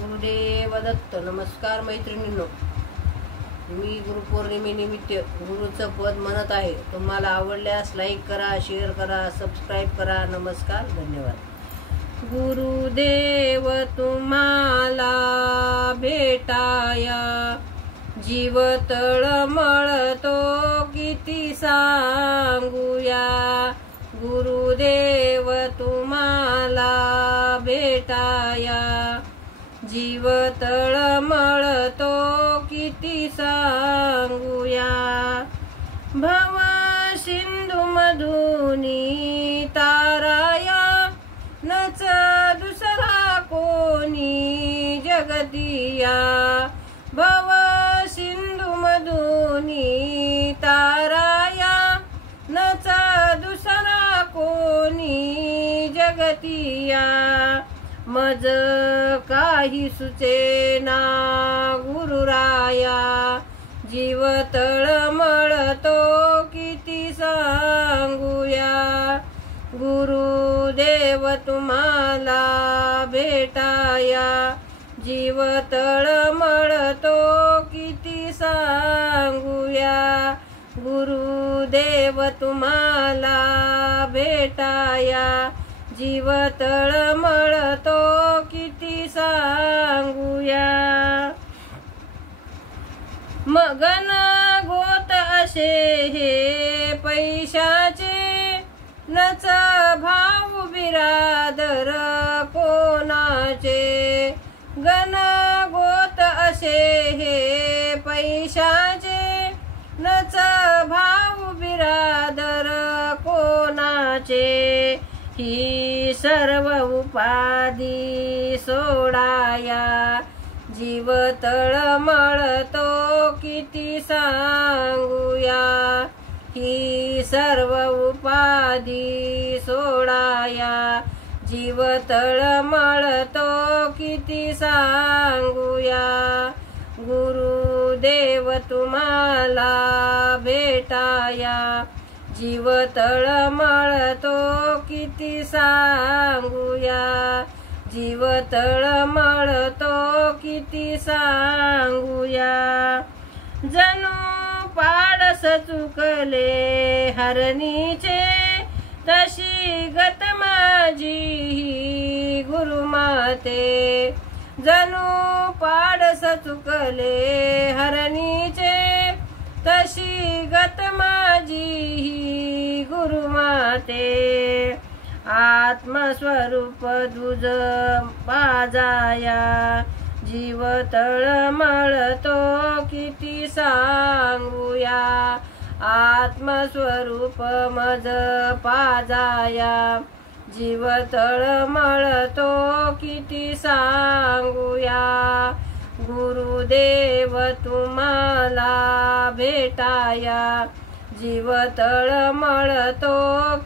गुरुदेव दत्त. नमस्कार मैत्रिणींनो, मी गुरुपौर्णिमेनिमित्त गुरुचं पद म्हणत आहे. तुम्हाला आवडल्यास लाईक करा, शेअर करा, सबस्क्राईब करा. नमस्कार, धन्यवाद. गुरुदेव तुम्हाला भेटाया, जीव तळमळतो किती सांगूया. गुरुदेव तुम्हाला भेटाया, जीव तळमळतो किती सांगूया. भव सिंधू मधुनी ताराया, नच दुसरा कोणी जगतिया. भव सिंधू मधुनी ताराया, नच दुसरा कोणी जगतिया. मज काही सुचेना गुरुराया, जीव तळमळतो किती सांगूया. गुरुदेव तुम्हाला भेटाया, जीव तळमळतो किती सांगूया. गुरुदेव तुम्हाला भेटाया, जीव तळमळतो किती सांगूया. मगन गोत असे हे पैशाचे, नच भाऊ बिरादर कोणाचे. गण गोत असे हे पैशाचे, नच भाऊ बिरादर कोणाचे. ही सर्व उपाधी सोडाया, जीव तळमळतो किती सांगूया. ही सर्व उपाधी सोडाया, जीव तळमळतो किती सांगूया. गुरुदेव तुम्हाला भेटाया, जीव तळमळतो किती सांगूया. जीव तळमळतो किती सांगूया. जणू पाडस चुकले हरणीचे, तशी गत माझी ही गुरुमाते. जणू पाडस चुकले हरणीचे, तशी गत माझी ही गुरुमाते. आत्मस्वरूप दुज पाजाया, जीव तळमळतो किती सांगूया. आत्मस्वरूप मज पाजाया, जीव तळमळतो किती सांगूया. गुरुदेव तुम्हाला भेटाया, जीव तळमळतो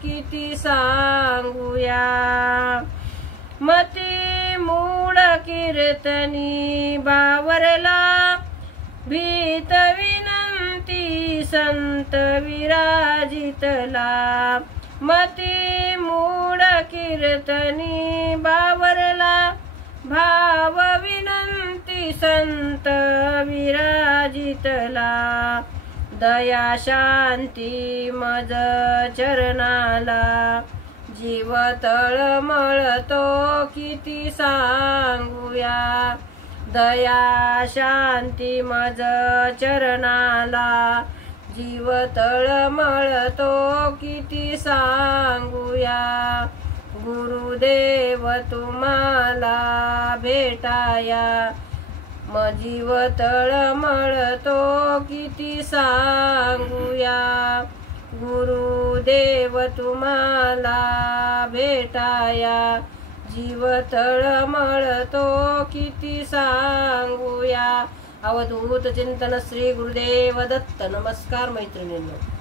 किती सांगूया. मती मूळ कीर्तनी बावरला, भीत विनंती संत विराजितला. मती मूळ कीर्तनी बावरला, भाव विनंती संत विराजितला. दया शांती मज चरणाला, जीव तळमळतो किती सांगूया. दया शांती मज चरणाला, जीव तळमळतो किती सांगूया. गुरुदेव तुम्हाला भेटाया, जीव तळमळतो किती सांगूया. गुरुदेव तुम्हाला भेटाया, जीव तळमळतो किती सांगूया. अवधूत चिंतन श्री गुरुदेव दत्त. नमस्कार मैत्रिणींनो.